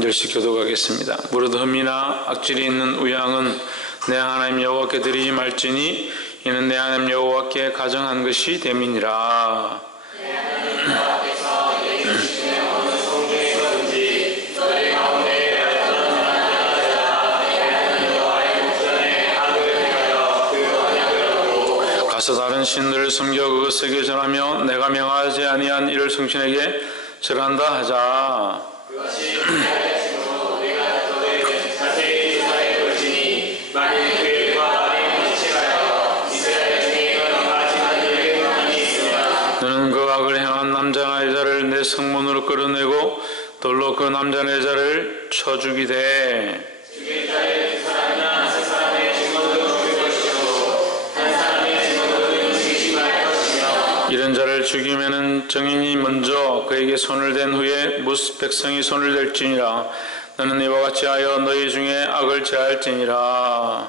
한 절씩 교독하겠습니다. 무릇 흠이나 악질이 있는 우양은 내 하나님 여호와께 드리지 말지니 이는 내 하나님 여호와께 가정한 것이 됨이니라. 가서 다른 신들을 섬겨 그것에게 절하며 내가 명하지 아니한 이를 성신에게 절한다 하자. 너는 그 악을 행한 남자나 여자를 내 성문으로 끌어내고 돌로 그 남자나 여자를 쳐 죽이되 이런 자를 죽이면은 정인이 먼저 그에게 손을 댄 후에 뭇 백성이 손을 댈지니라. 너는 이와 같이 하여 너희 중에 악을 제할지니라.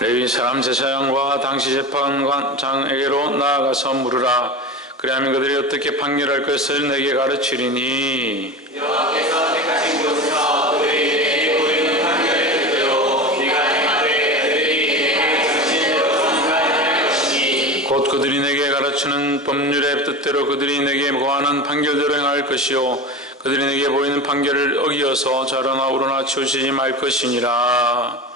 레위 사람 제사장과 당시 재판장에게로 나아가서 물으라. 그리하면 그들이 어떻게 판결할 것을 내게 가르치리니 여호와께서 택하신 곳에서 그들이 내게 보이는 판결의 뜻대로 네가 행하되 그들이 내게 정신대로 성사할 것이니 곧 그들이 내게 가르치는 법률의 뜻대로 그들이 내게 고하는 판결대로 행할 것이요 그들이 내게 보이는 판결을 어기어서 좌로나 우로나 치우치지 말 것이니라.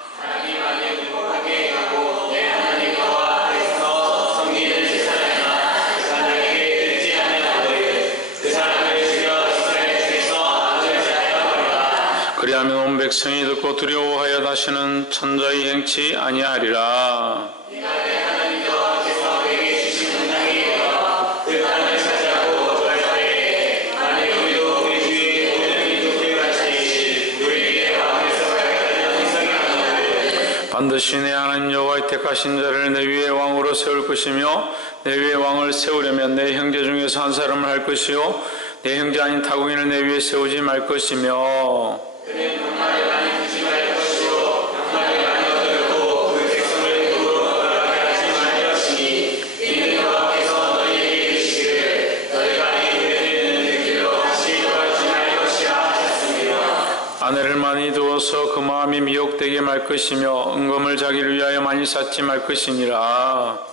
그리하면 온 백성이 듣고 두려워하여 다시는 천자의 행치 아니하리라. 반드시 내 하나님 여호와의 택하신 자를 내 위에 왕으로 세울 것이며 내 위에 왕을 세우려면 내 형제 중에서 한 사람을 할 것이요 내 형제 아닌 타국인을 내 위에 세우지 말 것이며 그는 병마를 많이 주지 말 것이요 병마를 많이 얻으려고 그 백성을 도로 거하게 하지 말 것이니 이는 여호와께서 너희에게 이르시기를 너희가 이 길에 있는 길로 다시 돌아오지 말 것이라 하셨습니다. 아내를 많이 두어서 그 마음이 미혹되게 말 것이며 은검을 자기를 위하여 많이 쌓지 말 것이니라.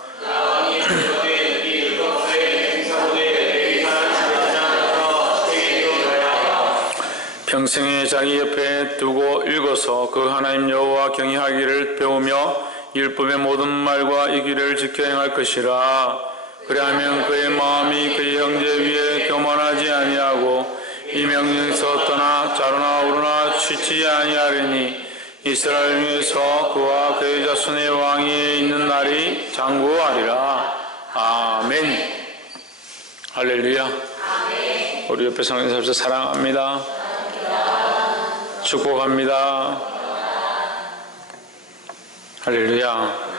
평생에 자기 옆에 두고 읽어서 그 하나님 여호와 경외하기를 배우며 율법의 모든 말과 이 규례를 지켜 행할 것이라. 그리하면 그의 마음이 그의 형제 위에 교만하지 아니하고 이 명령에서 떠나 좌로나 우로나 치지 아니하리니 이스라엘 중에서 그와 그의 자손의 왕이 있는 날이 장구하리라. 아멘. 할렐루야. 아멘. 우리 옆에 성령 잡수 사랑합니다. 축복합니다. 할렐루야.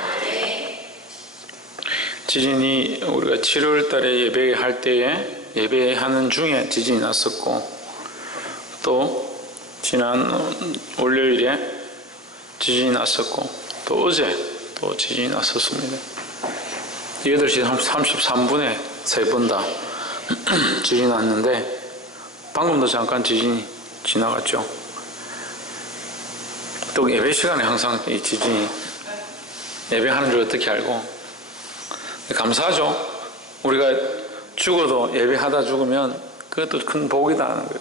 지진이 우리가 7월 달에 예배할 때에 예배하는 중에 지진이 났었고 또 지난 월요일에 지진이 났었고 또 어제 또 지진이 났었습니다. 8시 33분에 3번 다 지진이 났는데 방금도 잠깐 지진이 지나갔죠. 또 예배 시간에 항상 이 지진이 예배하는 줄 어떻게 알고 감사하죠. 우리가 죽어도 예배하다 죽으면 그것도 큰 복이다 하는 거예요.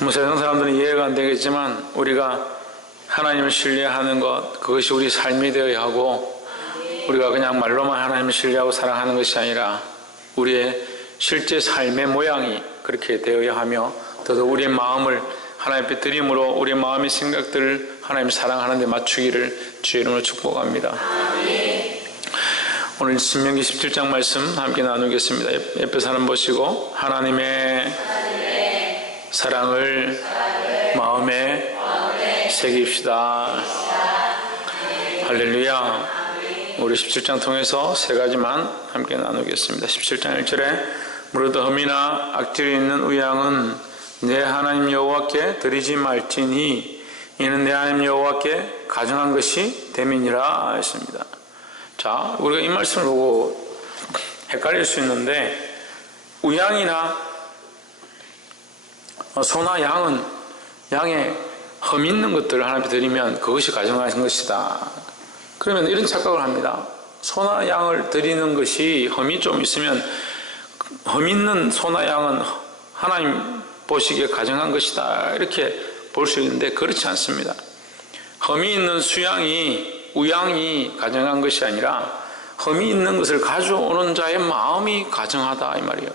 뭐 세상 사람들은 이해가 안 되겠지만 우리가 하나님을 신뢰하는 것 그것이 우리 삶이 되어야 하고 우리가 그냥 말로만 하나님을 신뢰하고 사랑하는 것이 아니라 우리의 실제 삶의 모양이 그렇게 되어야 하며 더더욱 우리의 마음을 하나님 앞에 드림으로 우리의 마음의 생각들을 하나님 사랑하는 데 맞추기를 주의 이름으로 축복합니다. 오늘 신명기 17장 말씀 함께 나누겠습니다. 옆에 사람 보시고 하나님의 사랑을 마음에 새깁시다. 할렐루야. 우리 17장 통해서 3가지만 함께 나누겠습니다. 17장 1절에 무릇 흠이나 악질이 있는 우양은 내 하나님 여호와께 드리지 말지니 이는 내 하나님 여호와께 가증한 것이 됨이니라 했습니다. 자, 우리가 이 말씀을 보고 헷갈릴 수 있는데 우양이나 소나 양은 양에 흠 있는 것들을 하나님께 드리면 그것이 가증하신 것이다. 그러면 이런 착각을 합니다. 소나 양을 드리는 것이 흠이 좀 있으면 흠 있는 소나 양은 하나님 보시기에 가증한 것이다 이렇게 볼 수 있는데 그렇지 않습니다. 흠이 있는 수양이 우양이 가증한 것이 아니라 흠이 있는 것을 가져오는 자의 마음이 가증하다 이 말이에요.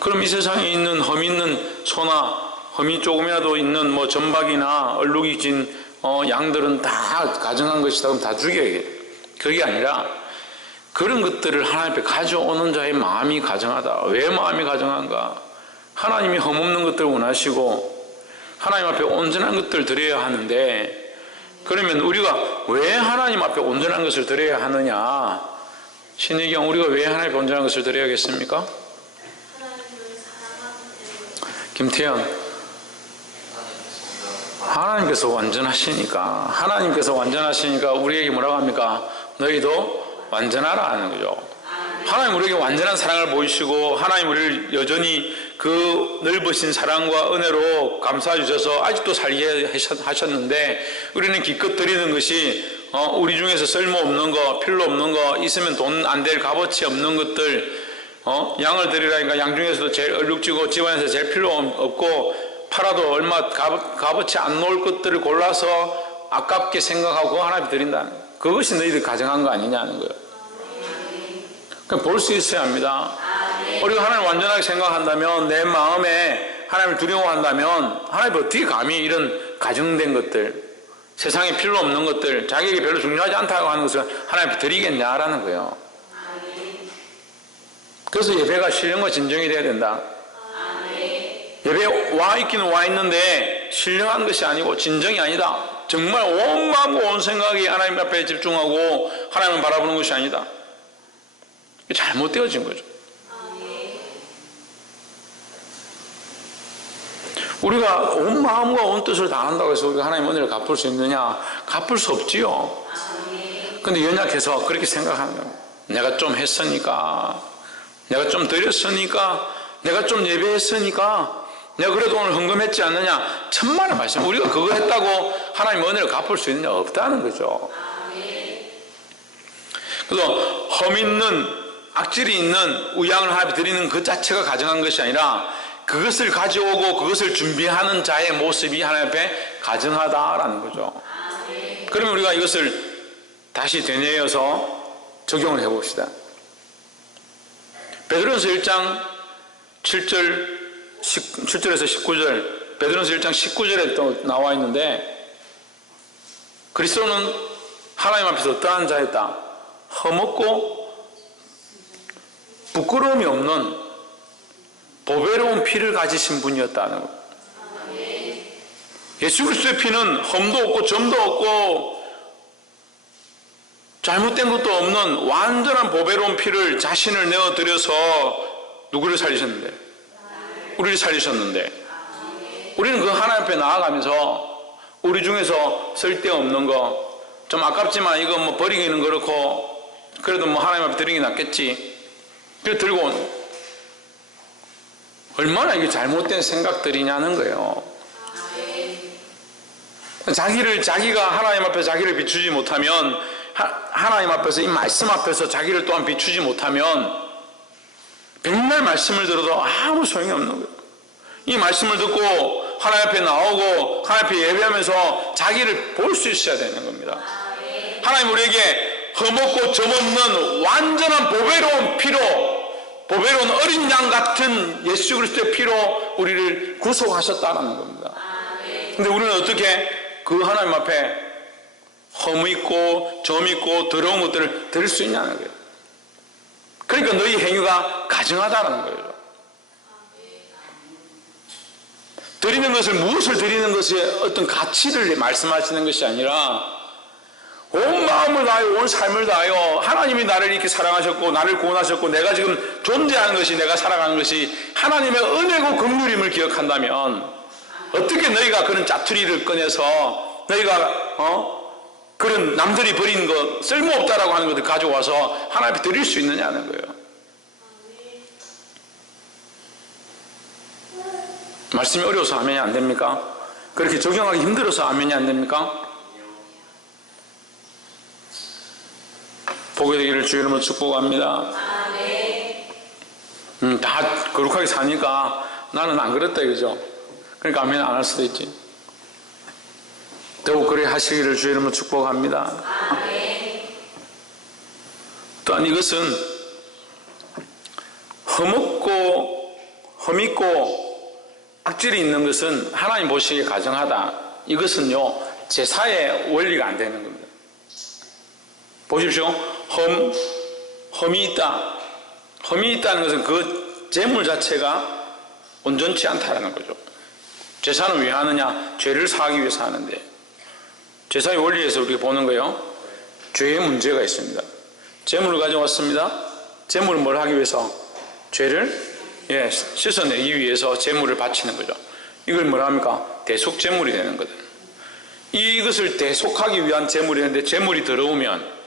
그럼 이 세상에 있는 흠 있는 소나 흠이 조금이라도 있는 뭐 점박이나 얼룩이 진 양들은 다 가증한 것이다 그럼 다 죽여야겠. 그게 아니라 그런 것들을 하나님 앞에 가져오는 자의 마음이 가증하다. 왜 마음이 가증한가? 하나님이 흠없는 것들을 원하시고 하나님 앞에 온전한 것들을 드려야 하는데 그러면 우리가 왜 하나님 앞에 온전한 것을 드려야 하느냐? 신의경 우리가 왜 하나님 앞에 온전한 것을 드려야겠습니까? 김태현 하나님께서 완전하시니까 우리에게 뭐라고 합니까? 너희도 완전하라 하는 거죠. 하나님 우리에게 완전한 사랑을 보이시고 하나님 우리를 여전히 그 넓으신 사랑과 은혜로 감싸 주셔서 아직도 살게 하셨는데 우리는 기껏 드리는 것이 우리 중에서 쓸모없는 거, 필요 없는 거, 있으면 돈 안 될 값어치 없는 것들 양을 드리라니까 양 중에서도 제일 얼룩지고 집안에서 제일 필요 없고 팔아도 얼마 값어치 안 놓을 것들을 골라서 아깝게 생각하고 하나님 드린다는 거예요. 그것이 너희들 가정한 거 아니냐는 거예요. 볼 수 있어야 합니다. 우리가 하나님을 완전하게 생각한다면 내 마음에 하나님을 두려워한다면 하나님 어떻게 감히 이런 가정된 것들 세상에 필요 없는 것들 자기에게 별로 중요하지 않다고 하는 것을 하나님께 드리겠냐라는 거예요. 그래서 예배가 신령과 진정이 돼야 된다. 예배에 와 있기는 와 있는데 신령한 것이 아니고 진정이 아니다. 정말 온 마음과 온 생각이 하나님 앞에 집중하고 하나님을 바라보는 것이 아니다. 잘못되어진 거죠. 우리가 온 마음과 온 뜻을 다한다고 해서 우리가 하나님의 은혜를 갚을 수 있느냐? 갚을 수 없지요. 근데 연약해서 그렇게 생각하는 거예요. 내가 좀 했으니까, 내가 좀 드렸으니까, 내가 좀 예배했으니까, 내가 그래도 오늘 헌금했지 않느냐? 천만의 말씀. 우리가 그거 했다고 하나님의 은혜를 갚을 수 있느냐? 없다는 거죠. 그래서 험 있는 악질이 있는 우양을 하나님께 드리는 그 자체가 가정한 것이 아니라 그것을 가져오고 그것을 준비하는 자의 모습이 하나님 앞에 가정하다라는 거죠. 그러면 우리가 이것을 다시 되뇌어서 적용을 해봅시다. 베드로전서 1장 7절에서 19절 베드로전서 1장 19절에 또 나와 있는데 그리스도는 하나님 앞에서 어떠한 자였다? 험없고 부끄러움이 없는 보배로운 피를 가지신 분이었다는 것. 예수 그리스도의 피는 험도 없고 점도 없고 잘못된 것도 없는 완전한 보배로운 피를 자신을 내어드려서 누구를 살리셨는데? 우리를 살리셨는데 우리는 그 하나님 앞에 나아가면서 우리 중에서 쓸데없는 거 좀 아깝지만 이거 뭐 버리기는 그렇고 그래도 뭐 하나님 앞에 드리는 게 낫겠지. 그래 들고 얼마나 이게 잘못된 생각들이냐는 거예요. 자기가 하나님 앞에 자기를 비추지 못하면 하나님 앞에서 이 말씀 앞에서 자기를 또한 비추지 못하면 백날 말씀을 들어도 아무 소용이 없는 거예요. 이 말씀을 듣고 하나님 앞에 나오고 하나님 앞에 예배하면서 자기를 볼 수 있어야 되는 겁니다. 하나님 우리에게 흠없고 점없는 완전한 보배로운 피로 보배로운 어린 양 같은 예수 그리스도의 피로 우리를 구속하셨다는 겁니다. 근데 우리는 어떻게 그 하나님 앞에 흠 있고 점 있고 더러운 것들을 드릴 수 있냐는 거예요. 그러니까 너희 행위가 가증하다는 거예요. 드리는 것을 무엇을 드리는 것이 어떤 가치를 말씀하시는 것이 아니라 온 마음을 다하여 온 삶을 다하여 하나님이 나를 이렇게 사랑하셨고 나를 구원하셨고 내가 지금 존재하는 것이 내가 살아가는 것이 하나님의 은혜고 긍휼임을 기억한다면 어떻게 너희가 그런 짜투리를 꺼내서 너희가 그런 남들이 버린 거 쓸모없다라고 하는 것을 가져와서 하나님 앞에 드릴 수 있느냐는 거예요. 말씀이 어려워서 아멘이 안 됩니까? 그렇게 적용하기 힘들어서 아멘이 안 됩니까? 보게 되기를 주의 이름으로 축복합니다. 다 거룩하게 사니까 나는 안 그랬다 이거죠. 그러니까 아멘 안 할 수도 있지. 더욱 그래 하시기를 주의 이름으로 축복합니다. 또한 이것은 험있고 악질이 있는 것은 하나님 보시기에 가정하다. 이것은요 제사의 원리가 안 되는 겁니다. 보십시오. 험이 있다. 험이 있다는 것은 그 재물 자체가 온전치 않다라는 거죠. 제사는 왜 하느냐? 죄를 사하기 위해서 하는데, 제사의 원리에서 우리가 보는 거예요. 죄의 문제가 있습니다. 재물을 가져왔습니다. 재물을 뭘 하기 위해서? 죄를 씻어내기 위해서 재물을 바치는 거죠. 이걸 뭐라 합니까? 대속 재물이 되는 거든. 이것을 대속하기 위한 재물이었는데 재물이 들어오면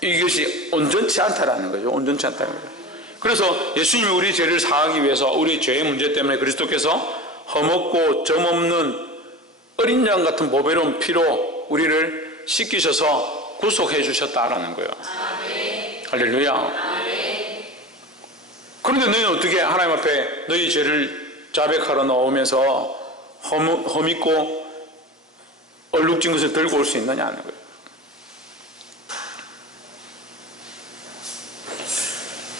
이것이 온전치 않다라는 거죠. 온전치 않다는 거죠. 그래서 예수님이 우리 죄를 사하기 위해서 우리 죄의 문제 때문에 그리스도께서 험없고 점없는 어린 양 같은 보배로운 피로 우리를 씻기셔서 구속해 주셨다라는 거예요. 할렐루야. 그런데 너희는 어떻게 하나님 앞에 너희 죄를 자백하러 나오면서 험있고 얼룩진 것을 들고 올 수 있느냐는 거예요.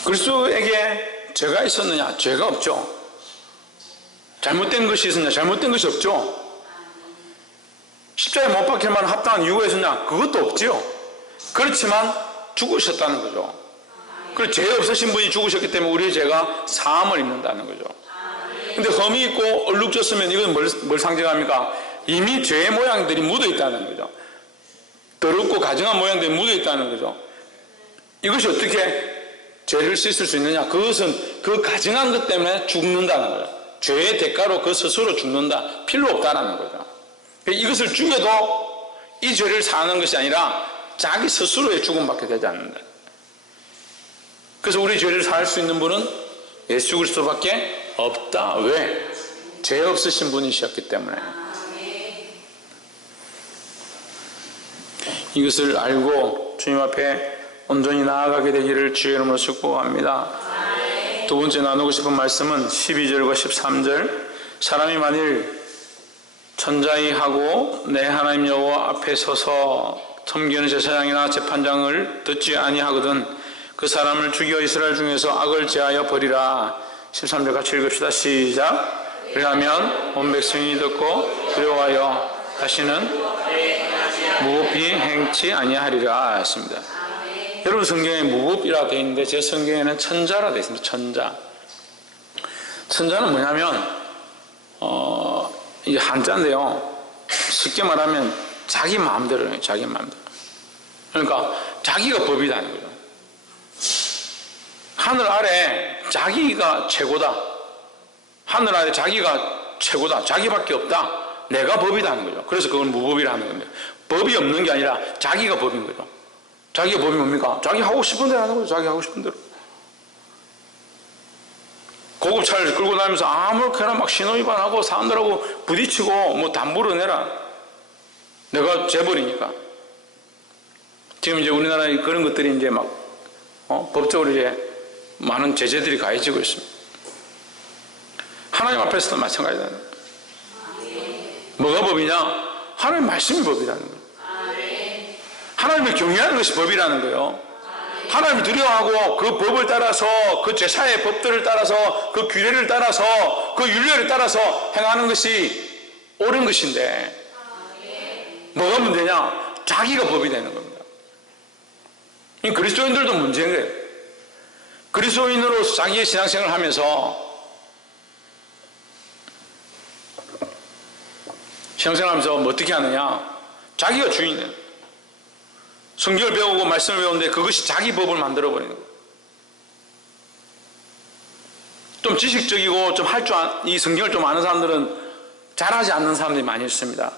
그리스도에게 죄가 있었느냐? 죄가 없죠. 잘못된 것이 있었느냐? 잘못된 것이 없죠. 십자가에 못 박힐 만한 합당한 이유가 있었냐? 그것도 없지요. 그렇지만 죽으셨다는 거죠. 그리고 죄 없으신 분이 죽으셨기 때문에 우리의 죄가 사함을 입는다는 거죠. 근데 험이 있고 얼룩졌으면 이건 뭘 상징합니까? 이미 죄의 모양들이 묻어 있다는 거죠. 더럽고 가증한 모양들이 묻어 있다는 거죠. 이것이 어떻게 죄를 씻을 수 있느냐? 그것은 그 가증한 것 때문에 죽는다는 거예요. 죄의 대가로 그 스스로 죽는다. 필요 없다는 거죠. 이것을 죽여도 이 죄를 사는 것이 아니라 자기 스스로의 죽음밖에 되지 않는다. 그래서 우리 죄를 살 수 있는 분은 예수 그리스도밖에 없다. 왜? 죄 없으신 분이셨기 때문에. 이것을 알고 주님 앞에 온전히 나아가게 되기를 주의 이름으로 축복합니다. 두 번째 나누고 싶은 말씀은 12절과 13절. 사람이 만일 천자이하고 내 하나님 여호와 앞에 서서 섬기는 제사장이나 재판장을 듣지 아니하거든 그 사람을 죽여 이스라엘 중에서 악을 제하여 버리라. 13절 같이 읽읍시다. 시작. 그러하면 온 백성이 듣고 두려워하여 다시는 무법히 행치 아니하리라 했습니다. 여러분 성경에 무법이라 되어 있는데 제 성경에는 천자라 되어 있습니다. 천자. 천자는 뭐냐면 이게 한자인데요. 쉽게 말하면 자기 마음대로 해요. 자기 마음대로. 그러니까 자기가 법이라는 거죠. 하늘 아래 자기가 최고다. 하늘 아래 자기가 최고다. 자기밖에 없다. 내가 법이라는 거죠. 그래서 그건 무법이라는 겁니다. 법이 없는 게 아니라 자기가 법인 거죠. 자기가 법이 뭡니까? 자기 하고 싶은 대로 하는 거죠. 자기 하고 싶은 대로. 고급차를 끌고 다니면서 아무렇게나 막 신호위반하고 사람들하고 부딪히고 뭐 담보를 내라. 내가 재벌이니까. 지금 이제 우리나라에 그런 것들이 이제 막 법적으로 이제 많은 제재들이 가해지고 있습니다. 하나님 앞에서도 마찬가지다. 뭐가 법이냐? 하나님 말씀이 법이라는 거예요. 하나님을 경외하는 것이 법이라는 거예요. 하나님을 두려워하고 그 법을 따라서 그 제사의 법들을 따라서 그 규례를 따라서 그 율례를 따라서 행하는 것이 옳은 것인데 뭐가 문제냐? 자기가 법이 되는 겁니다. 이 그리스도인들도 문제인 거예요. 그리스도인으로서 자기의 신앙생활을 하면서 신앙생활하면서 뭐 어떻게 하느냐? 자기가 주인이에요. 성경을 배우고 말씀을 배우는데 그것이 자기 법을 만들어버리는 거예요. 좀 지식적이고 좀 이 성경을 좀 아는 사람들은 잘하지 않는 사람들이 많이 있습니다.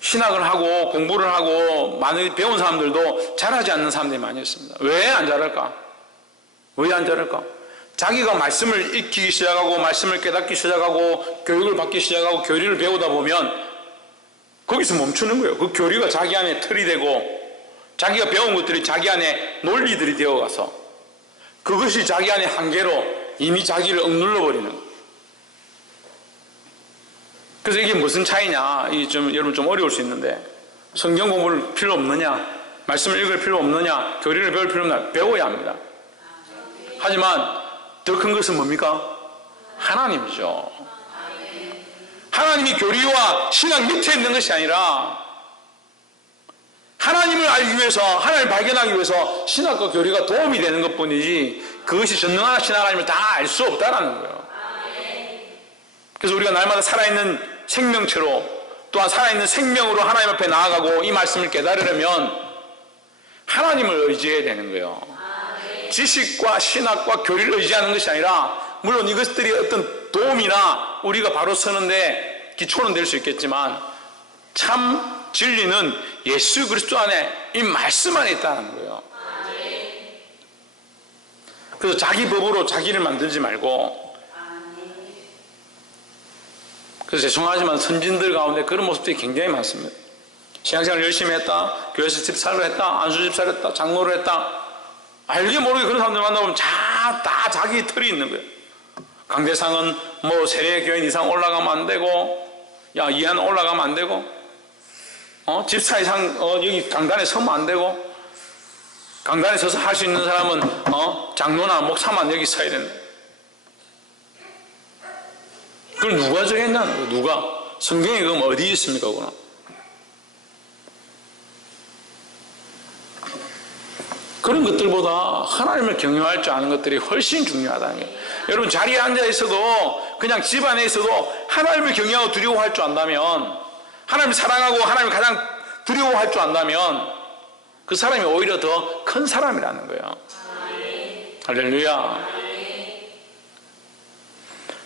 신학을 하고 공부를 하고 많이 배운 사람들도 잘하지 않는 사람들이 많이 있습니다. 왜 안 잘할까? 왜 안 잘할까? 자기가 말씀을 익히기 시작하고 말씀을 깨닫기 시작하고 교육을 받기 시작하고 교리를 배우다 보면 거기서 멈추는 거예요. 그 교리가 자기 안에 틀이 되고 자기가 배운 것들이 자기 안에 논리들이 되어가서 그것이 자기 안에 한계로 이미 자기를 억눌러 버리는 거예요. 그래서 이게 무슨 차이냐? 여러분 좀 어려울 수 있는데 성경 공부를 필요 없느냐? 말씀을 읽을 필요 없느냐? 교리를 배울 필요 없느냐? 배워야 합니다. 하지만 더 큰 것은 뭡니까? 하나님이죠. 하나님이 교리와 신학 밑에 있는 것이 아니라 하나님을 알기 위해서, 하나님을 발견하기 위해서 신학과 교리가 도움이 되는 것뿐이지 그것이 전능한 신학 아니면 다 알 수 없다라는 거예요. 그래서 우리가 날마다 살아있는 생명체로 또한 살아있는 생명으로 하나님 앞에 나아가고 이 말씀을 깨달으려면 하나님을 의지해야 되는 거예요. 지식과 신학과 교리를 의지하는 것이 아니라 물론 이것들이 어떤 도움이나 우리가 바로 서는데 기초는 될 수 있겠지만 참 진리는 예수 그리스도 안에 이 말씀 안에 있다는 거예요. 그래서 자기 법으로 자기를 만들지 말고 그래서 죄송하지만 선진들 가운데 그런 모습들이 굉장히 많습니다. 신앙생활 열심히 했다, 교회에서 집사를 했다, 안수 집사를 했다, 장로를 했다, 알게 모르게 그런 사람들 만나보면 다 자기 틀이 있는 거예요. 강대상은 뭐 세례 교인 이상 올라가면 안 되고, 야 이한 올라가면 안 되고, 집사 이상 여기 강단에 서면 안 되고, 강단에 서서 할 수 있는 사람은 장로나 목사만 여기 서야 된다. 그걸 누가 정했나? 누가? 성경에 그럼 어디 있습니까? 그거는? 그런 것들보다 하나님을 경외할 줄 아는 것들이 훨씬 중요하다는 거예요. 여러분 자리에 앉아 있어도 그냥 집 안에 있어도 하나님을 경외하고 두려워할 줄 안다면, 하나님을 사랑하고 하나님을 가장 두려워할 줄 안다면 그 사람이 오히려 더 큰 사람이라는 거예요. 할렐루야.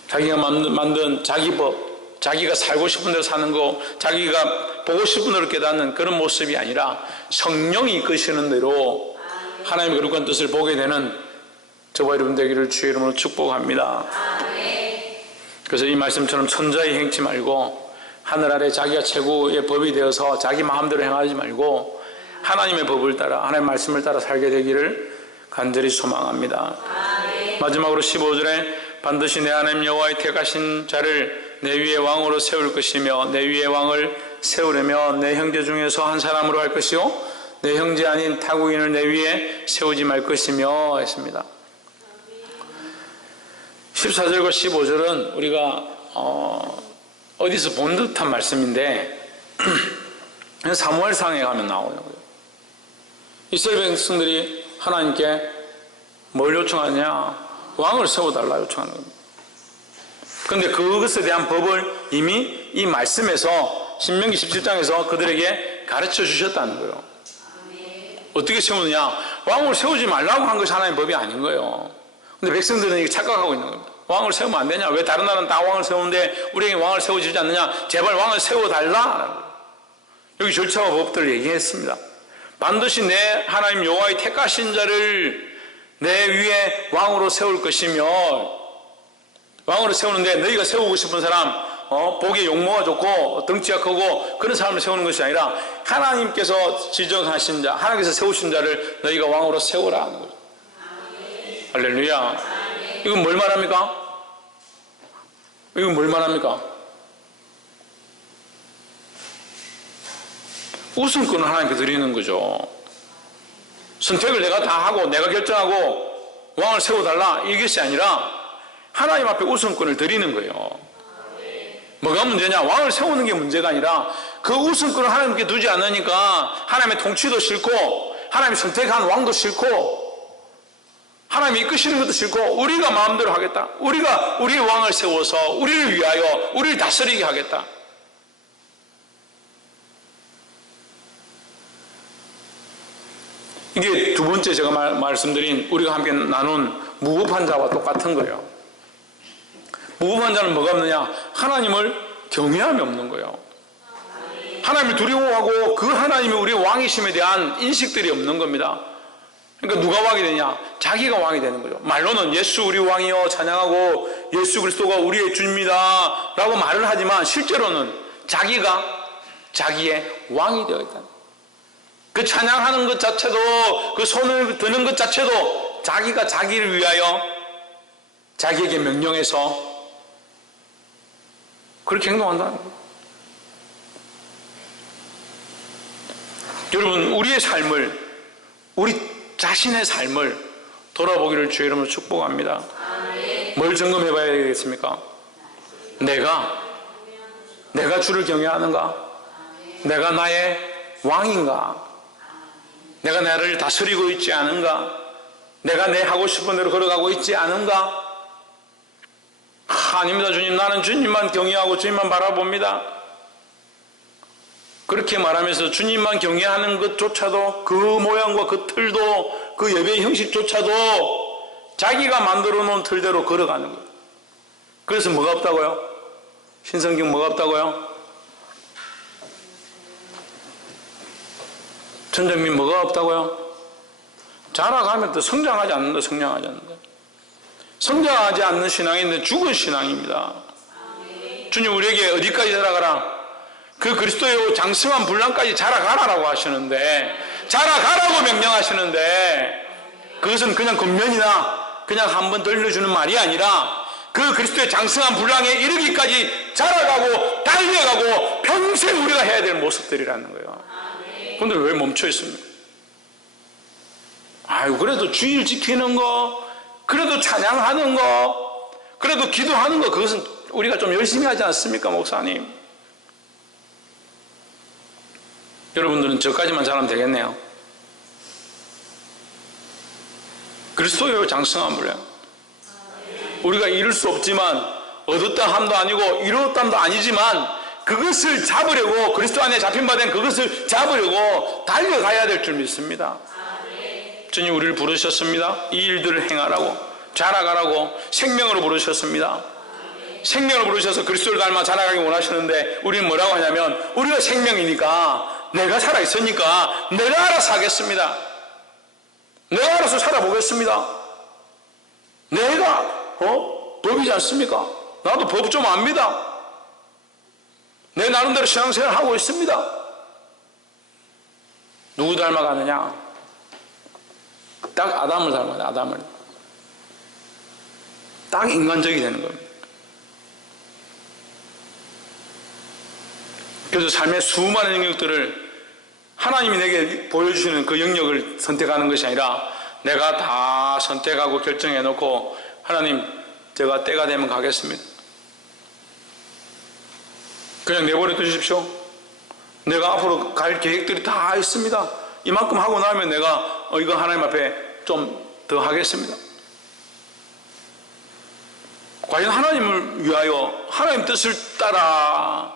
자기가 만든 자기 법, 자기가 살고 싶은 대로 사는 거, 자기가 보고 싶은 대로 깨닫는 그런 모습이 아니라 성령이 이끄시는 대로 하나님의 거룩한 뜻을 보게 되는 저와 여러분 되기를 주의 이름으로 축복합니다. 그래서 이 말씀처럼 천자에 행치 말고 하늘 아래 자기가 최고의 법이 되어서 자기 마음대로 행하지 말고 하나님의 법을 따라, 하나님의 말씀을 따라 살게 되기를 간절히 소망합니다. 마지막으로 15절에 반드시 내 하나님 여호와의 택하신 자를 내 위에 왕으로 세울 것이며 내 위에 왕을 세우려면 내 형제 중에서 한 사람으로 할 것이요 내 형제 아닌 타국인을 내 위에 세우지 말 것이며 했습니다. 14절과 15절은 우리가 어디서 본 듯한 말씀인데 사무엘상에 가면 나오는 거예요. 이스라엘 백성들이 하나님께 뭘 요청하냐? 왕을 세워달라 요청하는 겁니다. 그런데 그것에 대한 법을 이미 이 말씀에서 신명기 17장에서 그들에게 가르쳐 주셨다는 거예요. 어떻게 세우느냐? 왕을 세우지 말라고 한 것이 하나님의 법이 아닌 거예요. 근데 백성들은 이게 착각하고 있는 겁니다. 왕을 세우면 안 되냐? 왜 다른 나라는 다 왕을 세우는데 우리에게 왕을 세워주지 않느냐? 제발 왕을 세워달라. 여기 절차와 법들을 얘기했습니다. 반드시 내 하나님 여호와의 택하신 자를 내 위에 왕으로 세울 것이며, 왕으로 세우는데 너희가 세우고 싶은 사람, 보기에 용모가 좋고 덩치가 크고 그런 사람을 세우는 것이 아니라 하나님께서 지정하신 자, 하나님께서 세우신 자를 너희가 왕으로 세우라 하는 거예요. 할렐루야. 이건 뭘 말합니까? 이건 뭘 말합니까? 우선권을 하나님께 드리는 거죠. 선택을 내가 다 하고 내가 결정하고 왕을 세워달라 이것이 아니라 하나님 앞에 우선권을 드리는 거예요. 뭐가 문제냐? 왕을 세우는 게 문제가 아니라 그 우선권을 하나님께 두지 않으니까 하나님의 통치도 싫고 하나님이 선택한 왕도 싫고 하나님이 이끄시는 것도 싫고 우리가 마음대로 하겠다. 우리가 우리의 왕을 세워서 우리를 위하여 우리를 다스리게 하겠다. 이게 두 번째 제가 말씀드린 우리가 함께 나눈 무법한 자와 똑같은 거예요. 무법한 자는 뭐가 없느냐? 하나님을 경외함이 없는 거예요. 하나님을 두려워하고 그 하나님이 우리의 왕이심에 대한 인식들이 없는 겁니다. 그러니까 누가 왕이 되냐? 자기가 왕이 되는 거죠. 말로는 예수 우리 왕이여 찬양하고 예수 그리스도가 우리의 주입니다 라고 말을 하지만 실제로는 자기가 자기의 왕이 되어 있다. 그 찬양하는 것 자체도, 그 손을 드는 것 자체도 자기가 자기를 위하여 자기에게 명령해서 그렇게 행동한다는 거예요. 여러분, 우리의 삶을, 우리 자신의 삶을 돌아보기를 주의 이름으로 축복합니다. 뭘 점검해 봐야 되겠습니까? 내가 주를 경외하는가? 내가 나의 왕인가? 내가 나를 다스리고 있지 않은가? 내가 내 하고 싶은 대로 걸어가고 있지 않은가? 아닙니다, 주님. 나는 주님만 경외하고 주님만 바라봅니다. 그렇게 말하면서 주님만 경외하는 것조차도, 그 모양과 그 틀도, 그 예배의 형식조차도 자기가 만들어 놓은 틀대로 걸어가는 거예요. 그래서 뭐가 없다고요? 신성경 뭐가 없다고요? 전정민 뭐가 없다고요? 자라가면 또 성장하지 않는다. 성장하지 않는 신앙인데 죽은 신앙입니다. 주님 우리에게 어디까지 자라가라? 그 그리스도의 장성한 분량까지 자라가라라고 하시는데, 자라가라고 명령하시는데, 그것은 그냥 겉면이나 그냥 한번 들려주는 말이 아니라 그 그리스도의 장성한 분량에 이르기까지 자라가고 달려가고 평생 우리가 해야 될 모습들이라는 거예요. 그런데 왜 멈춰 있습니까? 아유, 그래도 주일 지키는 거, 그래도 찬양하는 거, 그래도 기도하는 거, 그것은 우리가 좀 열심히 하지 않습니까, 목사님? 여러분들은 저까지만 잘하면 되겠네요. 그리스도의 장성한 분량. 우리가 이룰 수 없지만, 얻었다 함도 아니고 이루었다 함도 아니지만, 그것을 잡으려고, 그리스도 안에 잡힌 바 된 그것을 잡으려고 달려가야 될 줄 믿습니다. 주님 우리를 부르셨습니다. 이 일들을 행하라고, 자라가라고 생명으로 부르셨습니다. 생명으로 부르셔서 그리스도를 닮아 자라가기 원하시는데, 우리는 뭐라고 하냐면, 우리가 생명이니까, 내가 살아있으니까 내가 알아서 하겠습니다. 내가 알아서 살아보겠습니다. 내가 법이지 않습니까? 나도 법 좀 압니다. 내 나름대로 신앙생활 하고 있습니다. 누구 닮아가느냐? 딱 아담을 닮아요. 아담을. 딱 인간적이 되는 겁니다. 그래서 삶의 수많은 영역들을 하나님이 내게 보여주시는 그 영역을 선택하는 것이 아니라, 내가 다 선택하고 결정해 놓고, 하나님 제가 때가 되면 가겠습니다. 그냥 내버려 두십시오. 내가 앞으로 갈 계획들이 다 있습니다. 이만큼 하고 나면 내가 이거 하나님 앞에 좀 더 하겠습니다. 과연 하나님을 위하여 하나님 뜻을 따라,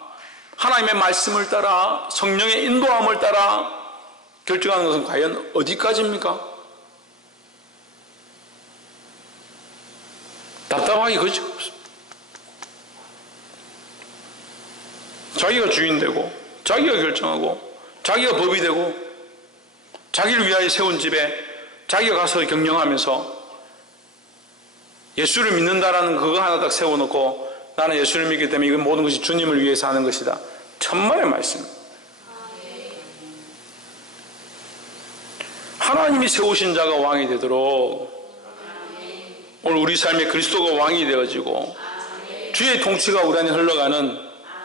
하나님의 말씀을 따라, 성령의 인도함을 따라 결정하는 것은 과연 어디까지입니까? 답답하기 그지 없습니다. 자기가 주인 되고, 자기가 결정하고, 자기가 법이 되고, 자기를 위하여 세운 집에 자기가 가서 경영하면서 예수를 믿는다라는 그거 하나 딱 세워놓고, 나는 예수를 믿기 때문에 이건 모든 것이 주님을 위해서 하는 것이다. 천만의 말씀. 하나님이 세우신 자가 왕이 되도록 오늘 우리 삶에 그리스도가 왕이 되어지고 주의 통치가 우리 안에 흘러가는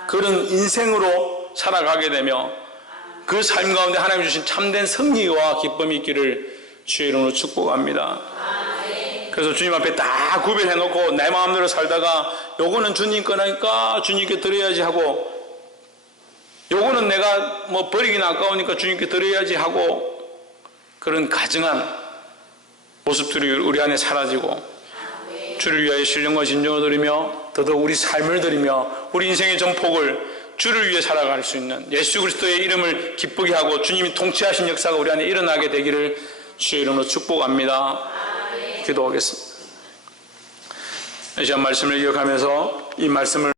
그런 인생으로 살아가게 되며, 그 삶 가운데 하나님 주신 참된 승리와 기쁨이 있기를 주의 이름으로 축복합니다. 그래서 주님 앞에 다 구별해놓고 내 마음대로 살다가, 요거는 주님 거니까 주님께 드려야지 하고, 요거는 내가 뭐 버리기는 아까우니까 주님께 드려야지 하고, 그런 가증한 모습들이 우리 안에 사라지고, 주를 위하여 신령과 진정을 드리며 더더욱 우리 삶을 드리며 우리 인생의 전폭을 주를 위해 살아갈 수 있는 예수 그리스도의 이름을 기쁘게 하고 주님이 통치하신 역사가 우리 안에 일어나게 되기를 주의 이름으로 축복합니다. 기도하겠습니다. 이 시간 말씀을 기억하면서 이 말씀을